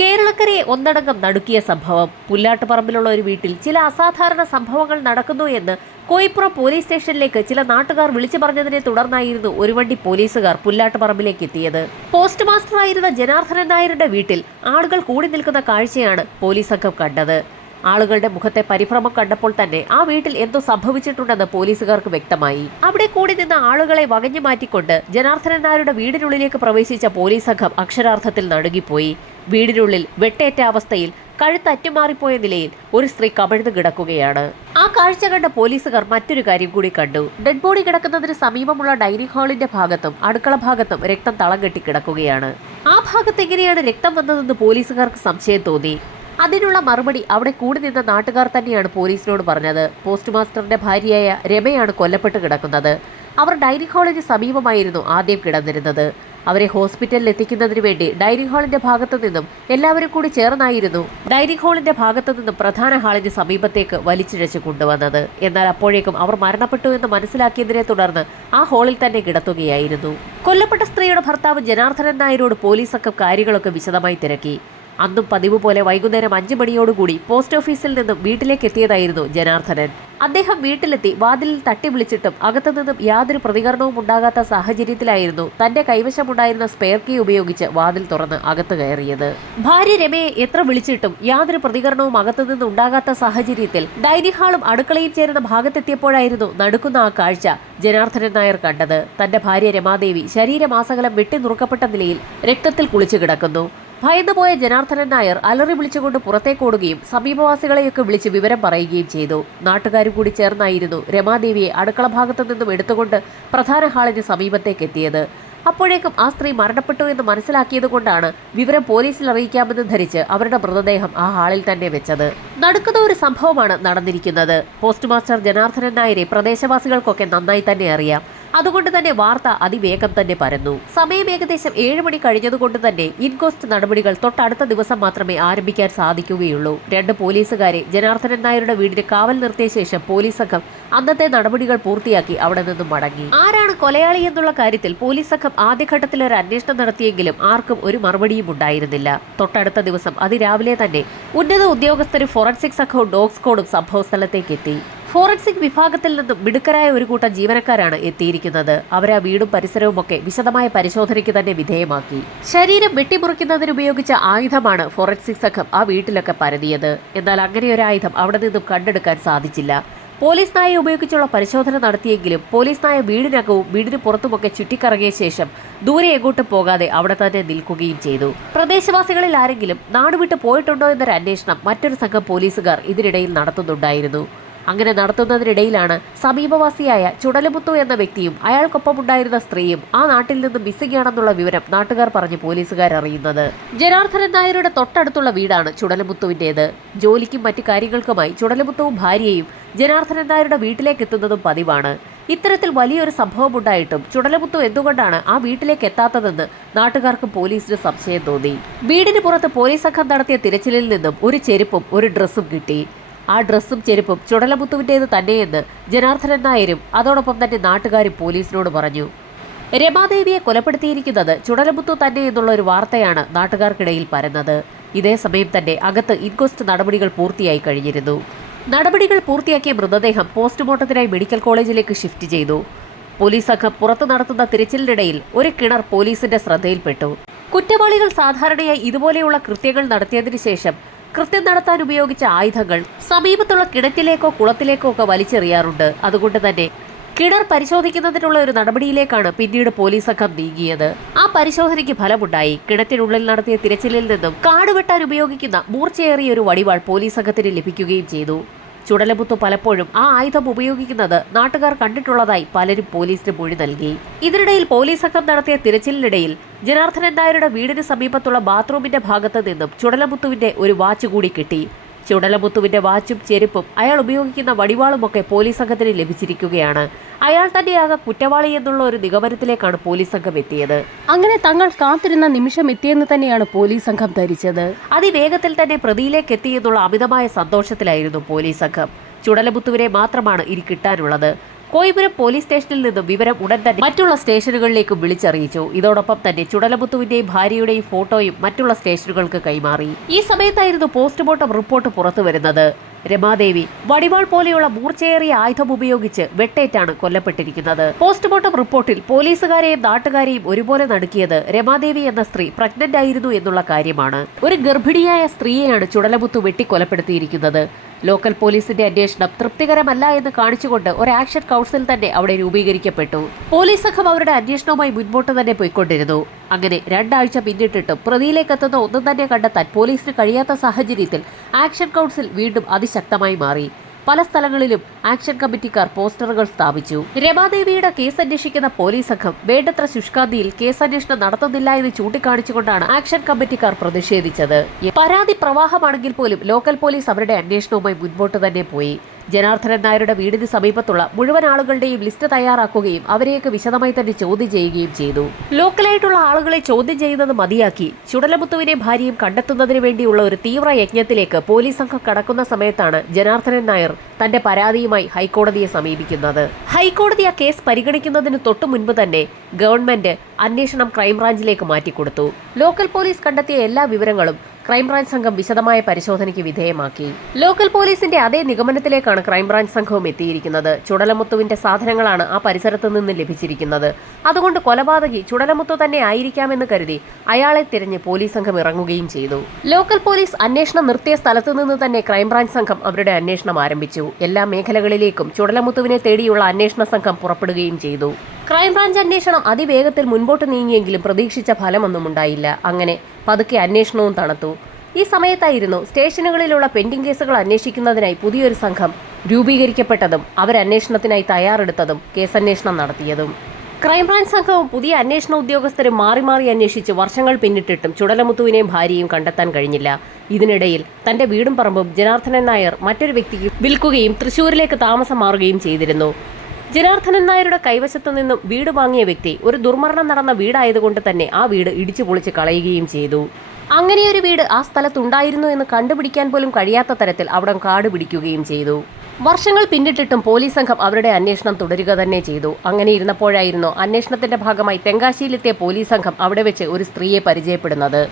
കേരളക്കരയെ ഒന്നടങ്കം നടുക്കിയ സംഭവം. പുല്ലാട്ടുപറമ്പിലുള്ള ഒരു വീട്ടിൽ ചില അസാധാരണ സംഭവങ്ങൾ നടക്കുന്നു എന്ന് കോയിപ്പുറം പോലീസ് സ്റ്റേഷനിലേക്ക് ചില നാട്ടുകാർ വിളിച്ചു പറഞ്ഞതിനെ തുടർന്നായിരുന്നു ഒരു വണ്ടി പോലീസുകാർ പുല്ലാട്ടുപറമ്പിലേക്ക് എത്തിയത്. പോസ്റ്റ് മാസ്റ്ററായിരുന്ന ജനാർദ്ദനൻ നായരുടെ വീട്ടിൽ ആളുകൾ കൂടി നിൽക്കുന്ന കാഴ്ചയാണ് പോലീസ് സംഘം കണ്ടത്. ആളുകളുടെ മുഖത്തെ പരിഭ്രമം കണ്ടപ്പോൾ തന്നെ ആ വീട്ടിൽ എന്തോ സംഭവിച്ചിട്ടുണ്ടെന്ന് പോലീസുകാർക്ക് വ്യക്തമായി. അവിടെ കൂടി നിന്ന ആളുകളെ വകഞ്ഞു മാറ്റിക്കൊണ്ട് ജനാർദ്ദനൻ നായരുടെ വീടിനുള്ളിലേക്ക് പ്രവേശിച്ച പോലീസ് സംഘം അക്ഷരാർത്ഥത്തിൽ നടുങ്ങിപ്പോയി. വീടിനുള്ളിൽ വെട്ടേറ്റ അവസ്ഥയിൽ കഴുത്തറ്റുമാറിപ്പോയ നിലയിൽ ഒരു സ്ത്രീ കമിഴ്ന്നു കിടക്കുകയാണ്. ആ കാഴ്ച കണ്ട പോലീസുകാർ മറ്റൊരു കാര്യം കൂടി കണ്ടു. ഡെഡ് ബോഡി കിടക്കുന്നതിന് സമീപമുള്ള ഡൈനിങ് ഹാളിന്റെ ഭാഗത്തും അടുക്കള ഭാഗത്തും രക്തം തളം കെട്ടി കിടക്കുകയാണ്. ആ ഭാഗത്ത് എങ്ങനെയാണ് രക്തം വന്നതെന്ന് പോലീസുകാർക്ക് സംശയം തോന്നി. അതിനുള്ള മറുപടി അവിടെ കൂടി നിന്ന നാട്ടുകാർ തന്നെയാണ് പോലീസിനോട് പറഞ്ഞത്. പോസ്റ്റ് മാസ്റ്ററിന്റെ ഭാര്യയായ രമയാണ് കൊല്ലപ്പെട്ട് കിടക്കുന്നത്. അവർ ഡൈനിങ് ഹാളിന് സമീപമായിരുന്നു ആദ്യം കിടന്നിരുന്നത്. അവരെ ഹോസ്പിറ്റലിൽ എത്തിക്കുന്നതിന് വേണ്ടി ഡൈനിങ് ഹാളിന്റെ ഭാഗത്തു നിന്നും എല്ലാവരും കൂടി ചേർന്നായിരുന്നു ഡൈനിങ് ഹാളിന്റെ ഭാഗത്തു നിന്നും പ്രധാന ഹാളിന് സമീപത്തേക്ക് വലിച്ചിഴച്ച് കൊണ്ടുവന്നത്. എന്നാൽ അപ്പോഴേക്കും അവർ മരണപ്പെട്ടു എന്ന് മനസ്സിലാക്കിയതിനെ തുടർന്ന് ആ ഹാളിൽ തന്നെ കിടത്തുകയായിരുന്നു. കൊല്ലപ്പെട്ട സ്ത്രീയുടെ ഭർത്താവ് ജനാർദ്ദനൻ നായരോട് പോലീസ് സംഘം കാര്യങ്ങളൊക്കെ വിശദമായി തിരക്കി. അന്നും പതിവ് പോലെ വൈകുന്നേരം 5 മണിയോടുകൂടി പോസ്റ്റ് ഓഫീസിൽ നിന്നും വീട്ടിലേക്ക് എത്തിയതായിരുന്നു ജനാർദ്ദനൻ. അദ്ദേഹം വീട്ടിലെത്തി വാതിലിൽ തട്ടി വിളിച്ചിട്ടും അകത്തുനിന്നും യാതൊരു പ്രതികരണവും ഉണ്ടാകാത്ത സാഹചര്യത്തിലായിരുന്നു തന്റെ കൈവശമുണ്ടായിരുന്ന സ്പെയർ കീ ഉപയോഗിച്ച് വാതിൽ തുറന്ന് അകത്ത് കയറിയത്. ഭാര്യ രമയെ എത്ര വിളിച്ചിട്ടും യാതൊരു പ്രതികരണവും അകത്തുനിന്ന് ഉണ്ടാകാത്ത സാഹചര്യത്തിൽ ഡൈനിങ് ഹാളും അടുക്കളയും ചേരുന്ന ഭാഗത്തെത്തിയപ്പോഴായിരുന്നു നടുക്കുന്ന ആ കാഴ്ച ജനാർദ്ദനൻ നായർ കണ്ടത്. തന്റെ ഭാര്യ രമാദേവി ശരീരമാസകലം വെട്ടി നുറുക്കപ്പെട്ട നിലയിൽ രക്തത്തിൽ കുളിച്ചു കിടക്കുന്നു. ഭയന്നുപോയ ജനാർദ്ദനൻ നായർ അലറി വിളിച്ചുകൊണ്ട് പുറത്തേക്കോടുകയും സമീപവാസികളെയൊക്കെ വിളിച്ച് വിവരം പറയുകയും ചെയ്തു. നാട്ടുകാരും കൂടി ചേർന്നായിരുന്നു രമാദേവിയെ അടുക്കള ഭാഗത്തു നിന്നും എടുത്തുകൊണ്ട് പ്രധാന ഹാളിന് സമീപത്തേക്ക് എത്തിയത്. അപ്പോഴേക്കും ആ സ്ത്രീ മരണപ്പെട്ടു എന്ന് മനസ്സിലാക്കിയത് കൊണ്ടാണ് വിവരം പോലീസിൽ അറിയിക്കാമെന്ന് ധരിച്ച് അവരുടെ മൃതദേഹം ആ ഹാളിൽ തന്നെ വെച്ചത്. നടക്കുന്ന ഒരു സംഭവമാണ് നടന്നിരിക്കുന്നത്. പോസ്റ്റ് മാസ്റ്റർ ജനാർദ്ദനൻ നായരെ പ്രദേശവാസികൾക്കൊക്കെ നന്നായി തന്നെ അറിയാം. അതുകൊണ്ട് തന്നെ വാർത്ത അതിവേഗം തന്നെ പരന്നു. സമയം ഏകദേശം 7 മണി കഴിഞ്ഞതുകൊണ്ട് തന്നെ ഇൻക്വസ്റ്റ് നടപടികൾ തൊട്ടടുത്ത ദിവസം മാത്രമേ ആരംഭിക്കാൻ സാധിക്കുകയുള്ളൂ. 2 പോലീസുകാരെ ജനാർദ്ദനൻ നായരുടെ വീടിന് കാവൽ നിർത്തിയ ശേഷം പോലീസ് സംഘം അന്നത്തെ നടപടികൾ പൂർത്തിയാക്കി അവിടെ നിന്നും മടങ്ങി. ആരാണ് കൊലയാളി എന്നുള്ള കാര്യത്തിൽ പോലീസ് സംഘം ആദ്യഘട്ടത്തിൽ ഒരു അന്വേഷണം നടത്തിയെങ്കിലും ആർക്കും ഒരു മറുപടിയും ഉണ്ടായിരുന്നില്ല. തൊട്ടടുത്ത ദിവസം അതിരാവിലെ തന്നെ ഉന്നത ഉദ്യോഗസ്ഥരും ഫോറൻസിക് സംഘവും ഡോഗ് സ്ക്വാഡും സംഭവ സ്ഥലത്തേക്ക് എത്തി. ഫോറൻസിക് വിഭാഗത്തിൽ നിന്നും മിടുക്കരായ ഒരു കൂട്ടം ജീവനക്കാരാണ് എത്തിയിരിക്കുന്നത്. അവരാ വീടും പരിസരവും ഒക്കെ വിശദമായ പരിശോധനയ്ക്ക് തന്നെ വിധേയമാക്കി. ശരീരം വെട്ടിമുറിക്കുന്നതിന് ഉപയോഗിച്ച ആയുധമാണ് ഫോറൻസിക് സംഘം ആ വീട്ടിലൊക്കെ പരതിയത്. എന്നാൽ അങ്ങനെ ഒരു ആയുധം അവിടെ നിന്നും കണ്ടെടുക്കാൻ സാധിച്ചില്ല. പോലീസ് നായയെ ഉപയോഗിച്ചുള്ള പരിശോധന നടത്തിയെങ്കിലും പോലീസ് നായ വീടിനകവും വീടിന് പുറത്തുമൊക്കെ ചുറ്റിക്കറങ്ങിയ ശേഷം ദൂരെ എങ്ങോട്ടും പോകാതെ അവിടെ തന്നെ നിൽക്കുകയും ചെയ്തു. പ്രദേശവാസികളിൽ ആരെങ്കിലും നാടുവിട്ട് പോയിട്ടുണ്ടോ എന്നൊരു അന്വേഷണം മറ്റൊരു സംഘം പോലീസുകാർ ഇതിനിടയിൽ നടത്തുന്നുണ്ടായിരുന്നു. അങ്ങനെ നടത്തുന്നതിനിടയിലാണ് സമീപവാസിയായ ചുടലമുത്തു എന്ന വ്യക്തിയും അയാൾക്കൊപ്പമുണ്ടായിരുന്ന സ്ത്രീയും ആ നാട്ടിൽ നിന്ന് മിസ്സിംഗ് ആണെന്നുള്ള വിവരം നാട്ടുകാർ പറഞ്ഞ് പോലീസുകാർ അറിയുന്നത്. ജനാർദ്ദനൻ നായരുടെ തൊട്ടടുത്തുള്ള വീടാണ് ചുടലമുത്തുവിൻ്റേത്. ജോലിക്കും മറ്റു കാര്യങ്ങൾക്കുമായി ചുടലമുത്തുവും ഭാര്യയും ജനാർദ്ദനൻ നായരുടെ വീട്ടിലേക്ക് എത്തുന്നതും പതിവാണ്. ഇത്തരത്തിൽ വലിയൊരു സംഭവം ഉണ്ടായിട്ടും ചുടലമുത്തു എന്തുകൊണ്ടാണ് ആ വീട്ടിലേക്ക് എത്താത്തതെന്ന് നാട്ടുകാർക്ക് പോലീസിന് സംശയം തോന്നി. വീടിന് പുറത്ത് പോലീസ് സംഘം നടത്തിയ തിരച്ചിലിൽ നിന്നും ഒരു ചെരുപ്പും ഒരു ഡ്രസ്സും കിട്ടി. ആ ഡ്രസ്സും ചെരുപ്പും ചുടലമുത്തുവിൻ്റേത് തന്നെയെന്ന് ജനാർദ്ദനൻ നായരും അതോടൊപ്പം തന്നെ നാട്ടുകാരും പോലീസിനോട് പറഞ്ഞു. രമാദേവിയെ കൊലപ്പെടുത്തിയിരിക്കുന്നത് ചുടലമുത്തു തന്നെ എന്നുള്ള ഒരു വാർത്തയാണ് നാട്ടുകാർക്കിടയിൽ പരന്നത്. ഇതേ സമയം തന്നെ അകത്ത് ഇൻക്വസ്റ്റ് നടപടികൾ പൂർത്തിയായി കഴിഞ്ഞിരുന്നു. നടപടികൾ പൂർത്തിയാക്കിയ മൃതദേഹം പോസ്റ്റ്മോർട്ടത്തിനായി മെഡിക്കൽ കോളേജിലേക്ക് ഷിഫ്റ്റ് ചെയ്തു. പോലീസ് സംഘം പുറത്തു നടത്തുന്ന തിരച്ചിലിനിടയിൽ ഒരു കിണർ പോലീസിന്റെ ശ്രദ്ധയിൽപ്പെട്ടു. കുറ്റവാളികൾ സാധാരണയായി ഇതുപോലെയുള്ള കൃത്യങ്ങൾ നടത്തിയതിനു ശേഷം കൃത്യം നടത്താൻ ഉപയോഗിച്ച ആയുധങ്ങൾ സമീപത്തുള്ള കിണറ്റിലേക്കോ കുളത്തിലേക്കോ ഒക്കെ വലിച്ചെറിയാറുണ്ട്. അതുകൊണ്ട് തന്നെ കിണർ പരിശോധിക്കുന്നതിനുള്ള ഒരു നടപടിയിലേക്കാണ് പിന്നീട് പോലീസ് സംഘം നീങ്ങിയത്. ആ പരിശോധനയ്ക്ക് ഫലമുണ്ടായി. കിണറ്റിനുള്ളിൽ നടത്തിയ തിരച്ചിലിൽ നിന്നും കാട് വെട്ടാൻ ഉപയോഗിക്കുന്ന മൂർച്ചയേറിയ ഒരു വടിവാൾ പോലീസ് സംഘത്തിന് ലഭിക്കുകയും ചെയ്തു. ചുടലമുത്തു പലപ്പോഴും ആ ആയുധം ഉപയോഗിക്കുന്നത് നാട്ടുകാർ കണ്ടിട്ടുള്ളതായി പലരും പോലീസിന് മൊഴി നൽകി. ഇതിനിടയിൽ പോലീസ് സംഘം നടത്തിയ തിരച്ചിലിനിടയിൽ ജനാർദ്ദനൻ നായരുടെ വീടിന് സമീപത്തുള്ള ബാത്റൂമിന്റെ ഭാഗത്ത് നിന്നും ചുടലമുത്തുവിന്റെ ഒരു വാച്ച് കൂടി കിട്ടി. ചുടലമുത്തുവിന്റെ വാച്ചും ചെരുപ്പും അയാൾ ഉപയോഗിക്കുന്ന വടിവാളുമൊക്കെ പോലീസ് സംഘത്തിന് ലഭിച്ചിരിക്കുകയാണ്. അയാൾ തന്നെയാകാം കുറ്റവാളി എന്നുള്ള ഒരു നിഗമനത്തിലേക്കാണ് പോലീസ് സംഘം എത്തിയത്. അങ്ങനെ തങ്ങൾ കാത്തിരുന്ന നിമിഷം എത്തിയെന്ന് തന്നെയാണ് പോലീസ് സംഘം ധരിച്ചത്. അതിവേഗത്തിൽ തന്നെ പ്രതിയിലേക്ക് എത്തിയെന്നുള്ള അമിതമായ സന്തോഷത്തിലായിരുന്നു പോലീസ് സംഘം. ചുടലമുത്തുവിനെ മാത്രമാണ് ഇനി കിട്ടാനുള്ളത്. കോയിപുരം പോലീസ് സ്റ്റേഷനിൽ നിന്നും വിവരം ഉടൻ തന്നെ മറ്റുള്ള സ്റ്റേഷനുകളിലേക്കും വിളിച്ചറിയിച്ചു. ഇതോടൊപ്പം തന്നെ ചുടലമുത്തുവിന്റെയും ഭാര്യയുടെയും ഫോട്ടോയും മറ്റുള്ള സ്റ്റേഷനുകൾക്ക് കൈമാറി. ഈ സമയത്തായിരുന്നു പോസ്റ്റ്മോർട്ടം റിപ്പോർട്ട് പുറത്തുവരുന്നത്. രമാദേവി വടിവാൾ പോലെയുള്ള മൂർച്ചയേറിയ ആയുധം ഉപയോഗിച്ച് വെട്ടേറ്റാണ് കൊല്ലപ്പെട്ടിരിക്കുന്നത്. പോസ്റ്റ്മോർട്ടം റിപ്പോർട്ടിൽ പോലീസുകാരെയും നാട്ടുകാരെയും ഒരുപോലെ നടുക്കിയത് രമാദേവി എന്ന സ്ത്രീ പ്രഗ്നന്റ് ആയിരുന്നു എന്നുള്ള കാര്യമാണ്. ഒരു ഗർഭിണിയായ സ്ത്രീയെയാണ് ചുടലമുത്തു വെട്ടിക്കൊലപ്പെടുത്തിയിരിക്കുന്നത്. ലോക്കൽ പോലീസിന്റെ അന്വേഷണം തൃപ്തികരമല്ല എന്ന് കാണിച്ചുകൊണ്ട് ഒരു ആക്ഷൻ കൗൺസിൽ തന്നെ അവിടെ രൂപീകരിക്കപ്പെട്ടു. പോലീസ് സംഘം അവരുടെ അന്വേഷണവുമായി മുൻപോട്ട് തന്നെ പോയിക്കൊണ്ടിരുന്നു. അങ്ങനെ 2 ആഴ്ച പിന്നിട്ടിട്ടും പ്രതിയിലേക്കെത്തുന്ന ഒന്നും തന്നെ കണ്ടെത്താൻ പോലീസിന് കഴിയാത്ത സാഹചര്യത്തിൽ ആക്ഷൻ കൗൺസിൽ വീണ്ടും അതിശക്തമായി മാറി. പല സ്ഥലങ്ങളിലും ആക്ഷൻ കമ്മിറ്റിക്കാർ പോസ്റ്ററുകൾ സ്ഥാപിച്ചു. രമാദേവിയുടെ കേസ് അന്വേഷിക്കുന്ന പോലീസ് സംഘം വേണ്ടത്ര ശുഷ്കാന്തിയിൽ കേസന്വേഷണം നടത്തുന്നില്ല എന്ന് ചൂണ്ടിക്കാണിച്ചുകൊണ്ടാണ് ആക്ഷൻ കമ്മിറ്റിക്കാർ പ്രതിഷേധിച്ചത്. പരാതി പ്രവാഹമാണെങ്കിൽ പോലും ലോക്കൽ പോലീസ് അവരുടെ അന്വേഷണവുമായി മുൻപോട്ട് തന്നെ പോയി. ജനാർദ്ദനൻ നായരുടെ വീടിന് സമീപത്തുള്ള മുഴുവൻ ആളുകളുടെയും ലിസ്റ്റ് തയ്യാറാക്കുകയും അവരെയൊക്കെ വിശദമായി തന്നെ ചോദ്യം ചെയ്യുകയും ചെയ്തു. ലോക്കലായിട്ടുള്ള ആളുകളെ ചോദ്യം ചെയ്യുന്നത് മതിയാക്കി ചുടലമുത്തുവിനെ ഭാര്യയും കണ്ടെത്തുന്നതിന് വേണ്ടിയുള്ള ഒരു തീവ്ര യജ്ഞത്തിലേക്ക് പോലീസ് സംഘം കടക്കുന്ന സമയത്താണ് ജനാർദ്ദനൻ നായർ തന്റെ പരാതിയുമായി ഹൈക്കോടതിയെ സമീപിക്കുന്നത്. ഹൈക്കോടതി ആ കേസ് പരിഗണിക്കുന്നതിന് തൊട്ടു മുൻപ് തന്നെ ഗവൺമെന്റ് അന്വേഷണം ക്രൈംബ്രാഞ്ചിലേക്ക് മാറ്റിക്കൊടുത്തു. ലോക്കൽ പോലീസ് കണ്ടെത്തിയ എല്ലാ വിവരങ്ങളും ക്രൈംബ്രാഞ്ച് സംഘം വിശദമായ പരിശോധനയ്ക്ക് വിധേയമാക്കി. ലോക്കൽ പോലീസിന്റെ അതേ നിഗമനത്തിലേക്കാണ് ക്രൈംബ്രാഞ്ച് സംഘവും എത്തിയിരിക്കുന്നത്. ചുടലമുത്തുവിന്റെ സാധനങ്ങളാണ് ആ പരിസരത്ത് നിന്ന് ലഭിച്ചിരിക്കുന്നത്. അതുകൊണ്ട് കൊലപാതകി ചുടലമുത്തു തന്നെ ആയിരിക്കാമെന്ന് കരുതി അയാളെ തിരഞ്ഞ് പോലീസ് സംഘം ഇറങ്ങുകയും ചെയ്തു. ലോക്കൽ പോലീസ് അന്വേഷണം നിർത്തിയ സ്ഥലത്തു നിന്ന് തന്നെ ക്രൈംബ്രാഞ്ച് സംഘം അവരുടെ അന്വേഷണം ആരംഭിച്ചു. എല്ലാ മേഖലകളിലേക്കും ചുടലമുത്തുവിനെ തേടിയുള്ള അന്വേഷണ സംഘം പുറപ്പെടുകയും ചെയ്തു. ക്രൈംബ്രാഞ്ച് അന്വേഷണം അതിവേഗത്തിൽ മുൻപോട്ട് നീങ്ങിയെങ്കിലും പ്രതീക്ഷിച്ച ഫലമൊന്നും ഉണ്ടായില്ല. അങ്ങനെ പതുക്കെ അന്വേഷണവും തണുത്തു. ഈ സമയത്തായിരുന്നു സ്റ്റേഷനുകളിലുള്ള പെൻഡിംഗ് കേസുകൾ അന്വേഷിക്കുന്നതിനായി പുതിയൊരു സംഘം രൂപീകരിക്കപ്പെട്ടതും അവരന്വേഷണത്തിനായി തയ്യാറെടുത്തതും കേസന്വേഷണം നടത്തിയതും. ക്രൈംബ്രാഞ്ച് സംഘവും പുതിയ അന്വേഷണ ഉദ്യോഗസ്ഥരും മാറി മാറി അന്വേഷിച്ച് വർഷങ്ങൾ പിന്നിട്ടിട്ടും ചുടലമുത്തുവിനെയും ഭാര്യയും കണ്ടെത്താൻ കഴിഞ്ഞില്ല. ഇതിനിടയിൽ തന്റെ വീടും പറമ്പും ജനാർദ്ദനൻ നായർ മറ്റൊരു വ്യക്തിക്ക് വിൽക്കുകയും തൃശൂരിലേക്ക് താമസം മാറുകയും ചെയ്തിരുന്നു. ജനാർദ്ദനൻ നായരുടെ കൈവശത്തു നിന്നും വീട് വാങ്ങിയ വ്യക്തി ഒരു ദുർമരണം നടന്ന വീടായതുകൊണ്ട് തന്നെ ആ വീട് ഇടിച്ചു പൊളിച്ച് കളയുകയും ചെയ്തു. അങ്ങനെയൊരു വീട് ആ സ്ഥലത്തുണ്ടായിരുന്നു എന്ന് കണ്ടുപിടിക്കാൻ പോലും കഴിയാത്ത തരത്തിൽ അവിടെ കാട് പിടിക്കുകയും ചെയ്തു. വർഷങ്ങൾ പിന്നിട്ടിട്ടും പോലീസ് സംഘം അവരുടെ അന്വേഷണം തുടരുക തന്നെ ചെയ്തു. അങ്ങനെ ഇരുന്നപ്പോഴായിരുന്നു അന്വേഷണത്തിന്റെ ഭാഗമായി തെങ്കാശിയിലെത്തിയ പോലീസ് സംഘം അവിടെ വെച്ച് ഒരു സ്ത്രീയെ പരിചയപ്പെടുന്നത്.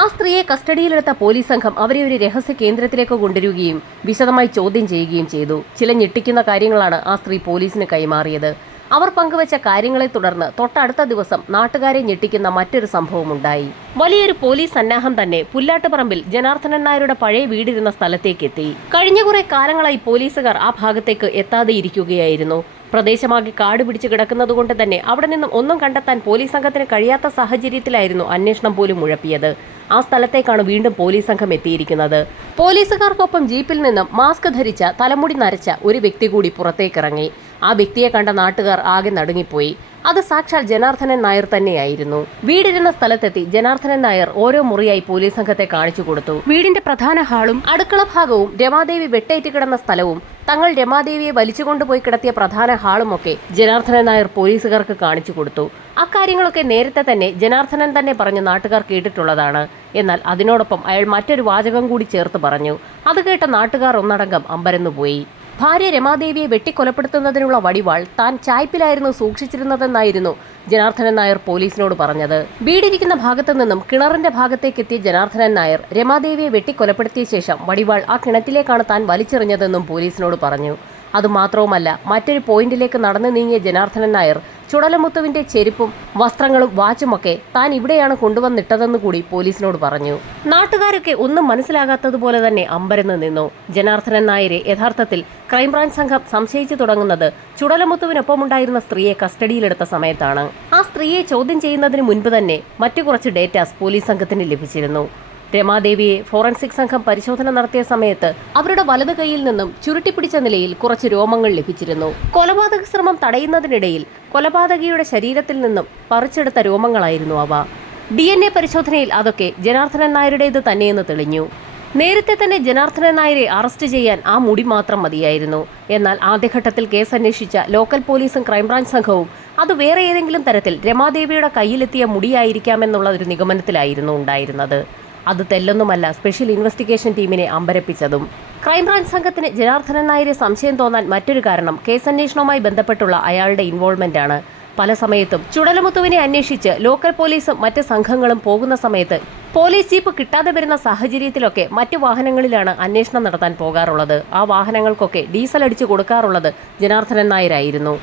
ആ സ്ത്രീയെ കസ്റ്റഡിയിലെടുത്ത പോലീസ് സംഘം അവരെ ഒരു രഹസ്യ കേന്ദ്രത്തിലേക്ക് കൊണ്ടുവരികയും വിശദമായി ചോദ്യം ചെയ്യുകയും ചെയ്തു. ചില ഞെട്ടിക്കുന്ന കാര്യങ്ങളാണ് ആ സ്ത്രീ പോലീസിന് കൈമാറിയത്. അവർ പങ്കുവച്ച കാര്യങ്ങളെ തുടർന്ന് തൊട്ടടുത്ത ദിവസം നാട്ടുകാരെ ഞെട്ടിക്കുന്ന മറ്റൊരു സംഭവമുണ്ടായി. വലിയൊരു പോലീസ് സന്നാഹം തന്നെ പുല്ലാട്ടുപറമ്പിൽ ജനാർദ്ദനൻ നായരുടെ പഴയ വീടിരുന്ന സ്ഥലത്തേക്ക് എത്തി. കഴിഞ്ഞ കുറെ കാലങ്ങളായി പോലീസുകാർ ആ ഭാഗത്തേക്ക് എത്താതെ ഇരിക്കുകയായിരുന്നു. പ്രദേശമാകെ കാട് പിടിച്ചു കിടക്കുന്നതുകൊണ്ട് തന്നെ അവിടെ നിന്നും ഒന്നും കണ്ടെത്താൻ പോലീസ് സംഘത്തിന് കഴിയാത്ത സാഹചര്യത്തിലായിരുന്നു അന്വേഷണം പോലും മുഴപ്പിയത്. ആ സ്ഥലത്തേക്കാണ് വീണ്ടും പോലീസ് സംഘം എത്തിയിരിക്കുന്നത്. പോലീസുകാർക്കൊപ്പം ജീപ്പിൽ നിന്നും മാസ്ക് ധരിച്ച തലമുടി നരച്ച ഒരു വ്യക്തി കൂടി പുറത്തേക്കിറങ്ങി. ആ വ്യക്തിയെ കണ്ട നാട്ടുകാർ ആകെ നടുങ്ങിപ്പോയി. അത് സാക്ഷാൽ ജനാർദ്ദനൻ നായർ തന്നെയായിരുന്നു. വീടിരുന്ന സ്ഥലത്തെത്തി ജനാർദ്ദനൻ നായർ ഓരോ മുറിയായി പോലീസ് സംഘത്തെ കാണിച്ചു കൊടുത്തു. വീടിന്റെ പ്രധാന ഹാളും അടുക്കള ഭാഗവും രമാദേവി വെട്ടേറ്റ് കിടന്ന സ്ഥലവും തങ്ങൾ രമാദേവിയെ വലിച്ചുകൊണ്ടുപോയി കിടത്തിയ പ്രധാന ഹാളുമൊക്കെ ജനാർദ്ദനൻ നായർ പോലീസുകാർക്ക് കാണിച്ചു കൊടുത്തു. അക്കാര്യങ്ങളൊക്കെ നേരത്തെ തന്നെ ജനാർദ്ദനൻ തന്നെ പറഞ്ഞ് നാട്ടുകാർ കേട്ടിട്ടുള്ളതാണ്. എന്നാൽ അതിനോടൊപ്പം അയാൾ മറ്റൊരു വാചകം കൂടി ചേർത്ത് പറഞ്ഞു. അത് കേട്ട നാട്ടുകാർ ഒന്നടങ്കം അമ്പരന്നുപോയി. ഭാര്യ രമാദേവിയെ വെട്ടിക്കൊലപ്പെടുത്തുന്നതിനുള്ള വടിവാൾ താൻ ചായ്പിലായിരുന്നു സൂക്ഷിച്ചിരുന്നതെന്നായിരുന്നു ജനാർദ്ദനൻ നായർ പോലീസിനോട് പറഞ്ഞത്. വീടിരിക്കുന്ന ഭാഗത്തു നിന്നും കിണറിന്റെ ഭാഗത്തേക്കെത്തിയ ജനാർദ്ദനൻ നായർ രമാദേവിയെ വെട്ടിക്കൊലപ്പെടുത്തിയ ശേഷം വടിവാൾ ആ കിണറ്റിലേക്കാണ് താൻ വലിച്ചെറിഞ്ഞതെന്നും പോലീസിനോട് പറഞ്ഞു. അതുമാത്രവുമല്ല, മറ്റൊരു പോയിന്റിലേക്ക് നടന്നു നീങ്ങിയ ജനാർദ്ദനൻ നായർ ചുടലമുത്തുവിന്റെ ചെരുപ്പും വസ്ത്രങ്ങളും വാച്ചുമൊക്കെ താൻ ഇവിടെയാണ് കൊണ്ടുവന്നിട്ടതെന്ന് കൂടി പോലീസിനോട് പറഞ്ഞു. നാട്ടുകാരൊക്കെ ഒന്നും മനസ്സിലാകാത്തതുപോലെ തന്നെ അമ്പരന്ന് നിന്നു. ജനാർദ്ദനൻ നായരെ യഥാർത്ഥത്തിൽ ക്രൈംബ്രാഞ്ച് സംഘം സംശയിച്ചു തുടങ്ങുന്നത് ചുടലമുത്തുവിനൊപ്പമുണ്ടായിരുന്ന സ്ത്രീയെ കസ്റ്റഡിയിലെടുത്ത സമയത്താണ്. ആ സ്ത്രീയെ ചോദ്യം ചെയ്യുന്നതിന് മുൻപ് തന്നെ മറ്റു കുറച്ച് ഡേറ്റാസ് പോലീസ് സംഘത്തിന് ലഭിച്ചിരുന്നു. രമാദേവിയെ ഫോറൻസിക് സംഘം പരിശോധന നടത്തിയ സമയത്ത് അവരുടെ വലതു കൈയിൽ നിന്നും ചുരുട്ടിപ്പിടിച്ച നിലയിൽ കുറച്ച് രോമങ്ങൾ ലഭിച്ചിരുന്നു. കൊലപാതക ശ്രമം തടയുന്നതിനിടയിൽ കൊലപാതകിയുടെ ശരീരത്തിൽ നിന്നും പറിച്ചെടുത്ത രോമങ്ങളായിരുന്നു അവ. DNA പരിശോധനയിൽ അതൊക്കെ ജനാർദ്ദനൻ നായരുടേത് തന്നെയെന്ന് തെളിഞ്ഞു. നേരത്തെ തന്നെ ജനാർദ്ദനൻ നായരെ അറസ്റ്റ് ചെയ്യാൻ ആ മുടി മാത്രം മതിയായിരുന്നു. എന്നാൽ ആദ്യഘട്ടത്തിൽ കേസ് അന്വേഷിച്ച ലോക്കൽ പോലീസും ക്രൈംബ്രാഞ്ച് സംഘവും അത് വേറെ ഏതെങ്കിലും തരത്തിൽ രമാദേവിയുടെ കയ്യിലെത്തിയ മുടിയായിരിക്കാമെന്നുള്ള ഒരു നിഗമനത്തിലായിരുന്നു ഉണ്ടായിരുന്നത്. അത് തെല്ലൊന്നുമല്ല സ്പെഷ്യൽ ഇൻവെസ്റ്റിഗേഷൻ ടീമിനെ അമ്പരപ്പിച്ചതും. ക്രൈംബ്രാഞ്ച് സംഘത്തിന് ജനാർദ്ദനൻ നായരെ സംശയം തോന്നാൻ മറ്റൊരു കാരണം കേസന്വേഷണവുമായി ബന്ധപ്പെട്ടുള്ള അയാളുടെ ഇൻവോൾവ്മെന്റ് ആണ്. പല സമയത്തും ചുടലമുത്തുവിനെ അന്വേഷിച്ച് ലോക്കൽ പോലീസും മറ്റ് സംഘങ്ങളും പോകുന്ന സമയത്ത് പോലീസ് ജീപ്പ് കിട്ടാതെ വരുന്ന സാഹചര്യത്തിലൊക്കെ മറ്റു വാഹനങ്ങളിലാണ് അന്വേഷണം നടത്താൻ പോകാറുള്ളത്. ആ വാഹനങ്ങൾക്കൊക്കെ ഡീസൽ അടിച്ചു കൊടുക്കാറുള്ളത് ജനാർദ്ദനൻ നായരായിരുന്നു.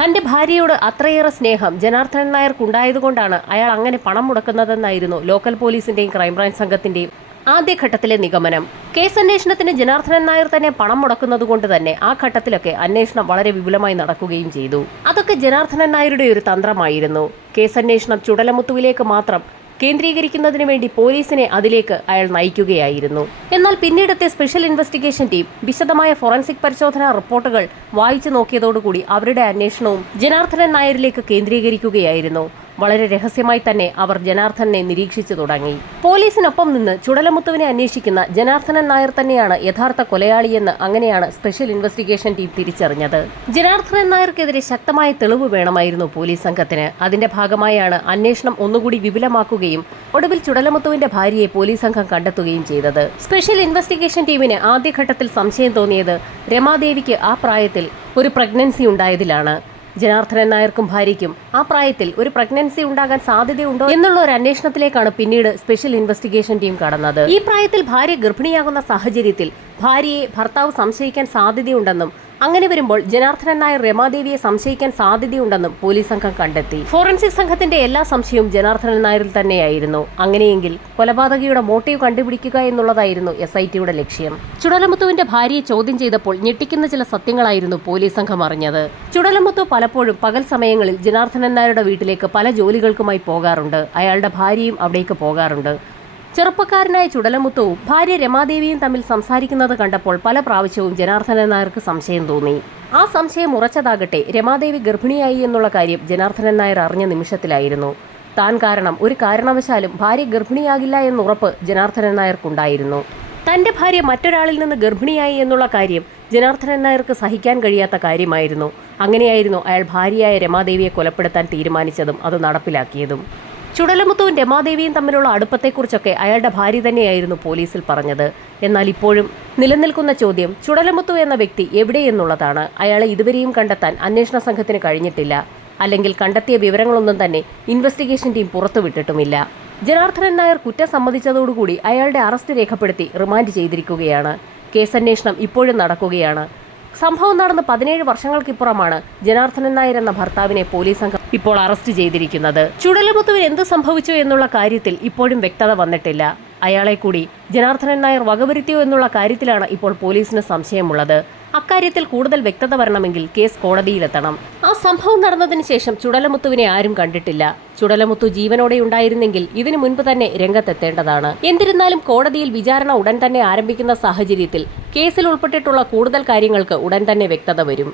തന്റെ ഭാര്യയോട് അത്രയേറെ സ്നേഹം ജനാർദ്ദനൻ നായർക്കുണ്ടായതുകൊണ്ടാണ് അയാൾ അങ്ങനെ പണം മുടക്കുന്നതെന്നായിരുന്നു ലോക്കൽ പോലീസിന്റെയും ക്രൈംബ്രാഞ്ച് സംഘത്തിന്റെയും ആദ്യഘട്ടത്തിലെ നിഗമനം. കേസന്വേഷണത്തിന് ജനാർദ്ദനൻ നായർ തന്നെ പണം മുടക്കുന്നതുകൊണ്ട് തന്നെ ആ ഘട്ടത്തിലൊക്കെ അന്വേഷണം വളരെ വിപുലമായി നടക്കുകയും ചെയ്തു. അതൊക്കെ ജനാർദ്ദനൻ നായരുടെ ഒരു തന്ത്രമായിരുന്നു. കേസന്വേഷണം ചുടലമുത്തുവിലേക്ക് മാത്രം കേന്ദ്രീകരിക്കുന്നതിന് വേണ്ടി പോലീസിനെ അതിലേക്ക് അയാൾ നയിക്കുകയായിരുന്നു. എന്നാൽ പിന്നീടത്തെ സ്പെഷ്യൽ ഇൻവെസ്റ്റിഗേഷൻ ടീം വിശദമായ ഫോറൻസിക് പരിശോധനാ റിപ്പോർട്ടുകൾ വായിച്ചു നോക്കിയതോടുകൂടി അവരുടെ അന്വേഷണവും ജനാർദ്ദനൻ നായരിലേക്ക് കേന്ദ്രീകരിക്കുകയായിരുന്നു. വളരെ രഹസ്യമായി തന്നെ അവർ ജനാർദ്ദനെ നിരീക്ഷിച്ചു തുടങ്ങി. പോലീസിനൊപ്പം നിന്ന് ചുടലമുത്തുവിനെ അന്വേഷിക്കുന്ന ജനാർദ്ദനൻ നായർ തന്നെയാണ് യഥാർത്ഥ കൊലയാളിയെന്ന് അങ്ങനെയാണ് സ്പെഷ്യൽ ഇൻവെസ്റ്റിഗേഷൻ ടീം തിരിച്ചറിഞ്ഞത്. ജനാർദ്ദനൻ നായർക്കെതിരെ ശക്തമായ തെളിവ് വേണമായിരുന്നു പോലീസ് സംഘത്തിന്. അതിന്റെ ഭാഗമായാണ് അന്വേഷണം ഒന്നുകൂടി വിപുലമാക്കുകയും ഒടുവിൽ ചുടലമുത്തുവിന്റെ ഭാര്യയെ പോലീസ് സംഘം കണ്ടെത്തുകയും ചെയ്തത്. സ്പെഷ്യൽ ഇൻവെസ്റ്റിഗേഷൻ ടീമിന് ആദ്യഘട്ടത്തിൽ സംശയം തോന്നിയത് രമാദേവിക്ക് ആ പ്രായത്തിൽ ഒരു പ്രഗ്നൻസി ഉണ്ടായതിലാണ്. ജനാർദ്ദനൻ നായർക്കും ഭാര്യയ്ക്കും ആ പ്രായത്തിൽ ഒരു പ്രഗ്നൻസി ഉണ്ടാകാൻ സാധ്യതയുണ്ടോ എന്നുള്ള ഒരു അന്വേഷണത്തിലേക്കാണ് പിന്നീട് സ്പെഷ്യൽ ഇൻവെസ്റ്റിഗേഷൻ ടീം കടന്നത്. ഈ പ്രായത്തിൽ ഭാര്യ ഗർഭിണിയാകുന്ന സാഹചര്യത്തിൽ ഭാര്യയെ ഭർത്താവ് സംശയിക്കാൻ സാധ്യതയുണ്ടെന്നും അങ്ങനെ വരുമ്പോൾ ജനാർദ്ദനൻ നായർ രമാദേവിയെ സംശയിക്കാൻ സാധ്യതയുണ്ടെന്നും പോലീസ് സംഘം കണ്ടെത്തി. ഫോറൻസിക് സംഘത്തിന്റെ എല്ലാ സംശയവും ജനാർദ്ദനൻ നായരിൽ തന്നെയായിരുന്നു. അങ്ങനെയെങ്കിൽ കൊലപാതകിയുടെ മോട്ടീവ് കണ്ടുപിടിക്കുക എന്നുള്ളതായിരുന്നു SITയുടെ ലക്ഷ്യം. ചുടലമുത്തുവിന്റെ ഭാര്യയെ ചോദ്യം ചെയ്തപ്പോൾ ഞെട്ടിക്കുന്ന ചില സത്യങ്ങളായിരുന്നു പോലീസ് സംഘം അറിഞ്ഞത്. ചുടലമുത്തു പലപ്പോഴും പകൽ സമയങ്ങളിൽ ജനാർദ്ദനൻ നായരുടെ വീട്ടിലേക്ക് പല ജോലികൾക്കുമായി പോകാറുണ്ട്. അയാളുടെ ഭാര്യയും അവിടേക്ക് പോകാറുണ്ട്. ചെറുപ്പക്കാരനായ ചുടലമുത്തുവും ഭാര്യ രമാദേവിയും തമ്മിൽ സംസാരിക്കുന്നത് കണ്ടപ്പോൾ പല പ്രാവശ്യവും ജനാർദ്ദനൻ നായർക്ക് സംശയം തോന്നി. ആ സംശയം ഉറച്ചതാകട്ടെ രമാദേവി ഗർഭിണിയായി എന്നുള്ള കാര്യം ജനാർദ്ദനൻ നായർ അറിഞ്ഞ നിമിഷത്തിലായിരുന്നു. താൻ കാരണം ഒരു കാരണവശാലും ഭാര്യ ഗർഭിണിയാകില്ല എന്നുറപ്പ് ജനാർദ്ദനൻ നായർക്കുണ്ടായിരുന്നു. തന്റെ ഭാര്യ മറ്റൊരാളിൽ നിന്ന് ഗർഭിണിയായി എന്നുള്ള കാര്യം ജനാർദ്ദനൻ നായർക്ക് സഹിക്കാൻ കഴിയാത്ത കാര്യമായിരുന്നു. അങ്ങനെയായിരുന്നു അയാൾ ഭാര്യയായ രമാദേവിയെ കൊലപ്പെടുത്താൻ തീരുമാനിച്ചതും അത് നടപ്പിലാക്കിയതും. ചുടലമുത്തുവും രമാദേവിയും തമ്മിലുള്ള അടുപ്പത്തെക്കുറിച്ചൊക്കെ അയാളുടെ ഭാര്യ തന്നെയായിരുന്നു പോലീസിൽ പറഞ്ഞത്. എന്നാൽ ഇപ്പോഴും നിലനിൽക്കുന്ന ചോദ്യം ചുടലമുത്തു എന്ന വ്യക്തി എവിടെയെന്നുള്ളതാണ്. അയാളെ ഇതുവരെയും കണ്ടെത്താൻ അന്വേഷണ സംഘത്തിന് കഴിഞ്ഞിട്ടില്ല. അല്ലെങ്കിൽ കണ്ടെത്തിയ വിവരങ്ങളൊന്നും തന്നെ ഇൻവെസ്റ്റിഗേഷൻ ടീം പുറത്തുവിട്ടിട്ടുമില്ല. ജനാർദ്ദനൻ നായർ കുറ്റം സമ്മതിച്ചതോടുകൂടി അയാളുടെ അറസ്റ്റ് രേഖപ്പെടുത്തി റിമാൻഡ് ചെയ്തിരിക്കുകയാണ്. കേസന്വേഷണം ഇപ്പോഴും നടക്കുകയാണ്. സംഭവം നടന്ന് 17 വർഷങ്ങൾക്കിപ്പുറമാണ് ജനാർദ്ദനൻ നായർ എന്ന ഭർത്താവിനെ പോലീസ് സംഘം ഇപ്പോൾ അറസ്റ്റ് ചെയ്തിരിക്കുന്നത്. ചുടലമുത്തുവിന് എന്ത് സംഭവിച്ചു എന്നുള്ള കാര്യത്തിൽ ഇപ്പോഴും വ്യക്തത വന്നിട്ടില്ല. അയാളെ കൂടി ജനാർദ്ദനൻ നായർ വകവരുത്തിയോ എന്നുള്ള കാര്യത്തിലാണ് ഇപ്പോൾ പോലീസിന് സംശയമുള്ളത്. അക്കാര്യത്തിൽ കൂടുതൽ വ്യക്തത വരണമെങ്കിൽ കേസ് കോടതിയിലെത്തണം. ആ സംഭവം നടന്നതിന് ശേഷം ചുടലമുത്തുവിനെ ആരും കണ്ടിട്ടില്ല. ചുടലമുത്തു ജീവനോടെ ഉണ്ടായിരുന്നെങ്കിൽ ഇതിനു മുൻപ് തന്നെ രംഗത്തെത്തേണ്ടതാണ്. എന്നിരുന്നാലും കോടതിയിൽ വിചാരണ ഉടൻ തന്നെ ആരംഭിക്കുന്ന സാഹചര്യത്തിൽ കേസിൽ ഉൾപ്പെട്ടിട്ടുള്ള കൂടുതൽ കാര്യങ്ങൾക്ക് ഉടൻ തന്നെ വ്യക്തത വരും.